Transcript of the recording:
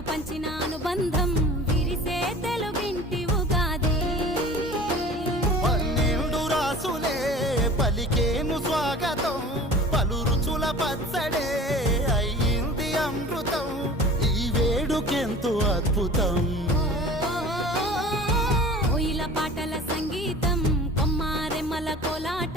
పాలు పంచిన అనుబంధం విరిసే తెలుగింటి ఉగాది. 12 రాసులే పలికేను స్వాగతం, పలు రుచుల పచ్చడే అయ్యింది అమృతం. ఈ వేడుకెంతో అద్భుతం. కోయిల పాటల సంగీతం, కొమ్మారెమ్మల కోలాట